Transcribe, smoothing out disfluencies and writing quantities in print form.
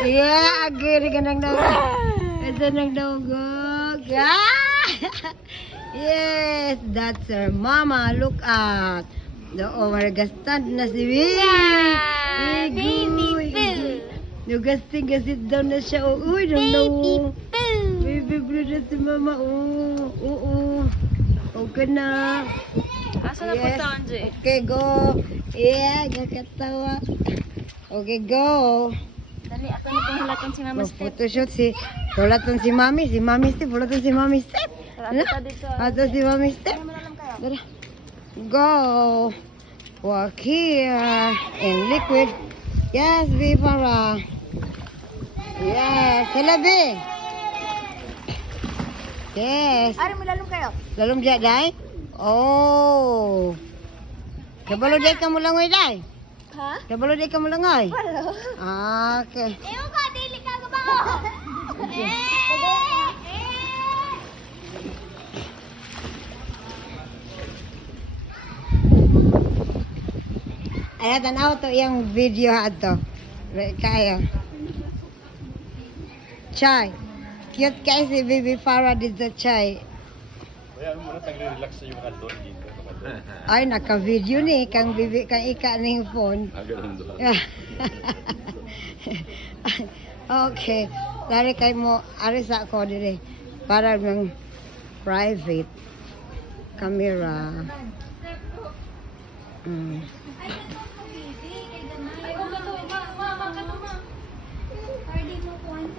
Yeah, agad ka nang dawgog. Ito nang dawgog. Yes, that's her mama. Look at. Oh, maragastad na si Baby. Baby Boo. Nugasting sit down na siya. Uy, Baby no. Boo. Baby Boo na si mama. Oo. Okay na. Asa na punta, Anji? Okay, go. Yeah, gakatawa. Okay, go. Dali, ato na pong hulatan si Mama Step. Photoshoot si hulatan si Mami Step, hulatan si Mami Step. Ato ta dito. Ato si Mami Step. Dara. Go. Walk here in liquid. Yes, be para. Yes, Helabi. Yes. Ari, milalong kayo. Lalom dyan, day? Oh. Kabalo day ka mo langoy, day? Ha? Kabalo day ka mo langoy? Hello. Okay. Ewan ka, dili ka gabaho. Ayan, tanaw to yung video ato. Kayo. Chay. Cute kayo si Baby Farah dito, Chay. Kaya mo na tagre-relax sa yung adult dito. Ay, naka-video ni. Kang bibi, kang ika ng phone. Agad doon. Okay. Lari kayo mo, ari sa ako dire. Para ng private camera.